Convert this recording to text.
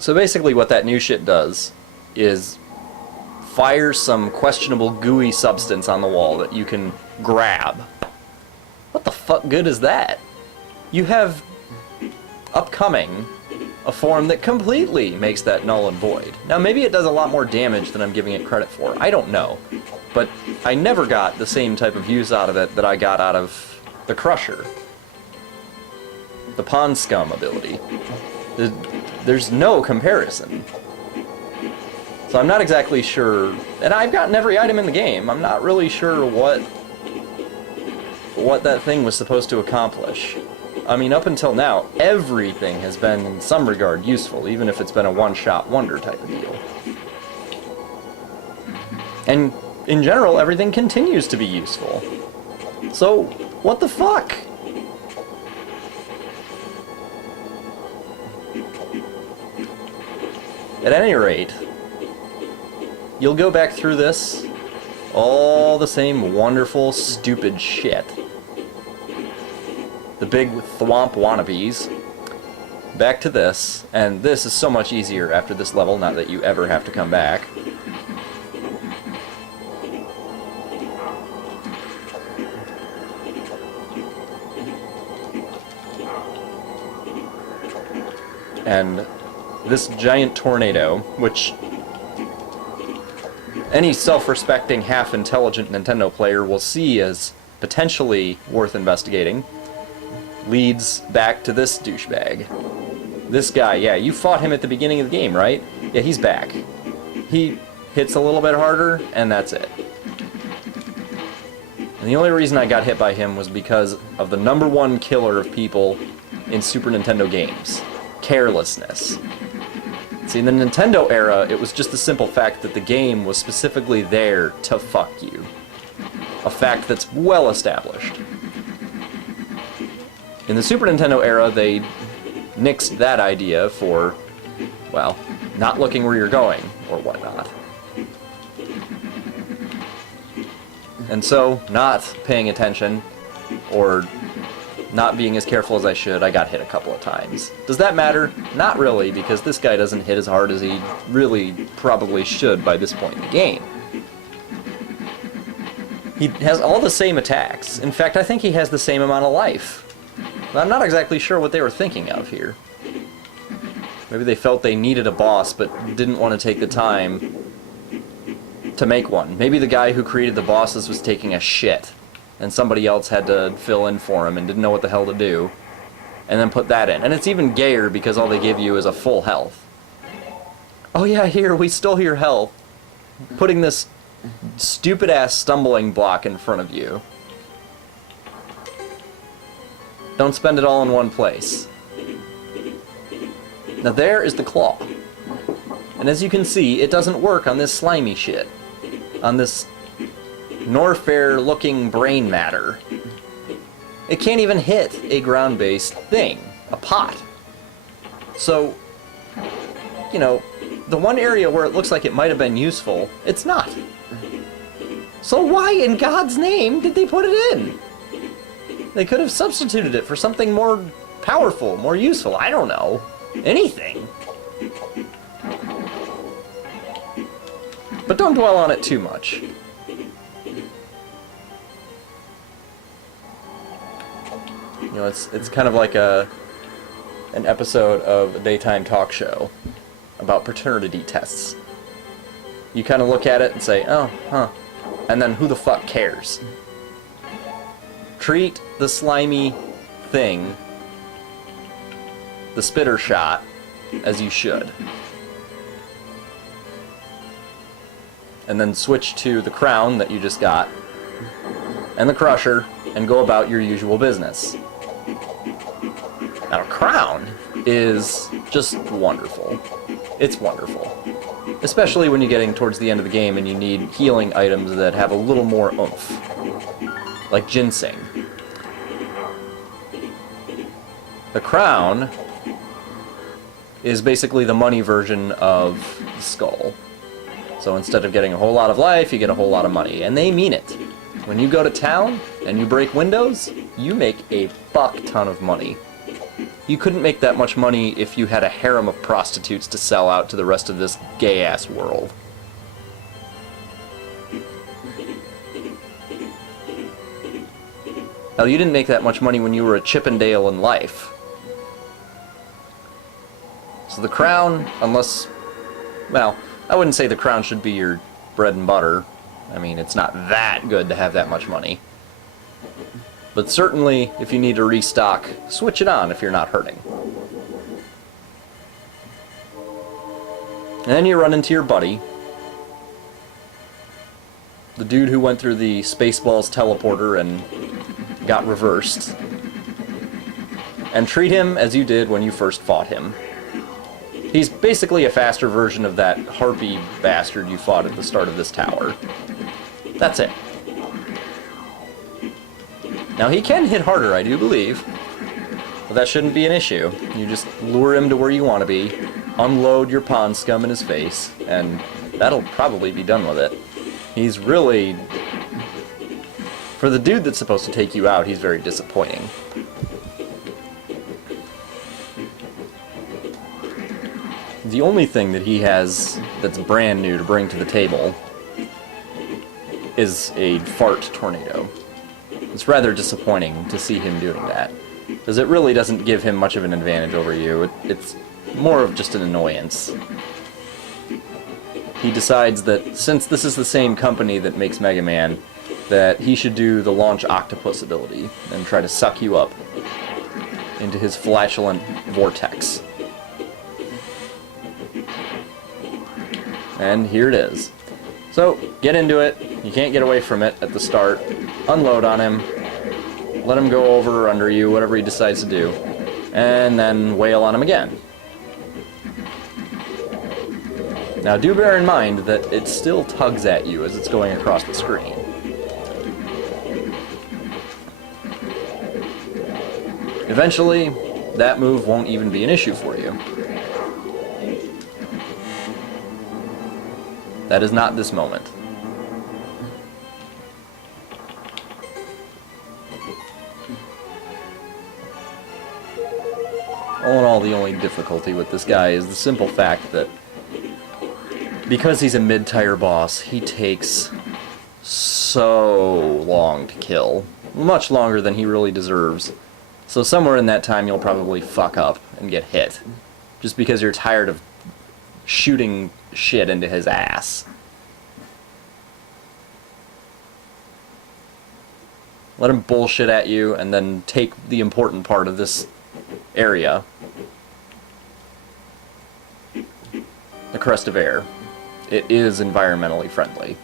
So basically what that new shit does is fire some questionable gooey substance on the wall that you can grab. What the fuck good is that? You have upcoming a form that completely makes that null and void. Now maybe it does a lot more damage than I'm giving it credit for. I don't know. But I never got the same type of use out of it that I got out of the Crusher. The Pond Scum ability. There's no comparison. So I'm not exactly sure, and I've gotten every item in the game, I'm not really sure what that thing was supposed to accomplish. I mean, up until now, everything has been in some regard useful, even if it's been a one-shot wonder type of deal. And in general, everything continues to be useful. So, what the fuck? At any rate, you'll go back through this, all the same wonderful, stupid shit. The big thwomp wannabes. Back to this, and this is so much easier after this level, not that you ever have to come back. And this giant tornado, which any self-respecting, half-intelligent Nintendo player will see as potentially worth investigating, leads back to this douchebag. This guy, yeah, you fought him at the beginning of the game, right? Yeah, he's back. He hits a little bit harder, and that's it. And the only reason I got hit by him was because of the #1 killer of people in Super Nintendo games. Carelessness. See, in the Nintendo era, it was just the simple fact that the game was specifically there to fuck you. A fact that's well established. In the Super Nintendo era, they nixed that idea for, well, not looking where you're going, or whatnot. And so, not paying attention, or not being as careful as I should, I got hit a couple of times. Does that matter? Not really, because this guy doesn't hit as hard as he really probably should by this point in the game. He has all the same attacks. In fact, I think he has the same amount of life. I'm not exactly sure what they were thinking of here. Maybe they felt they needed a boss, but didn't want to take the time to make one. Maybe the guy who created the bosses was taking a shit, and somebody else had to fill in for him and didn't know what the hell to do, and then put that in. And it's even gayer because all they give you is a full health. Oh yeah, here, we stole your health. Putting this stupid-ass stumbling block in front of you. Don't spend it all in one place. Now there is the claw. And as you can see, it doesn't work on this slimy shit. On this Norfair-looking brain matter. It can't even hit a ground-based thing. A pot. So, you know, the one area where it looks like it might have been useful, it's not. So why in God's name did they put it in? They could have substituted it for something more powerful, more useful, I don't know. Anything. But don't dwell on it too much. You know, it's kind of like an episode of a daytime talk show about paternity tests. You kind of look at it and say, oh, huh, and then who the fuck cares? Treat the slimy thing, the spitter shot, as you should. And then switch to the crown that you just got, and the crusher, and go about your usual business. Now, a crown is just wonderful. It's wonderful. Especially when you're getting towards the end of the game and you need healing items that have a little more oomph. Like ginseng. The crown is basically the money version of the skull. So instead of getting a whole lot of life, you get a whole lot of money. And they mean it. When you go to town and you break windows, you make a fuck ton of money. You couldn't make that much money if you had a harem of prostitutes to sell out to the rest of this gay-ass world. Hell, you didn't make that much money when you were a Chippendale in life. So the crown, unless... Well, I wouldn't say the crown should be your bread and butter. I mean, it's not that good to have that much money. But certainly, if you need to restock, switch it on if you're not hurting. And then you run into your buddy, the dude who went through the Spaceballs teleporter and got reversed. And treat him as you did when you first fought him. He's basically a faster version of that harpy bastard you fought at the start of this tower. That's it. Now, he can hit harder, I do believe, but that shouldn't be an issue. You just lure him to where you want to be, unload your pond scum in his face, and that'll probably be done with it. He's really... For the dude that's supposed to take you out, he's very disappointing. The only thing that he has that's brand new to bring to the table is a fart tornado. It's rather disappointing to see him doing that, because it really doesn't give him much of an advantage over you. It's more of just an annoyance. He decides that since this is the same company that makes Mega Man, that he should do the Launch Octopus ability and try to suck you up into his flatulent vortex. And here it is. So, get into it. You can't get away from it at the start. Unload on him. Let him go over or under you, whatever he decides to do. And then wail on him again. Now, do bear in mind that it still tugs at you as it's going across the screen. Eventually, that move won't even be an issue for you. That is not this moment. All in all, the only difficulty with this guy is the simple fact that because he's a mid-tier boss, he takes so long to kill. Much longer than he really deserves. So somewhere in that time you'll probably fuck up and get hit. Just because you're tired of shooting shit into his ass. Let him bullshit at you and then take the important part of this area. The Crest of Air. It is environmentally friendly.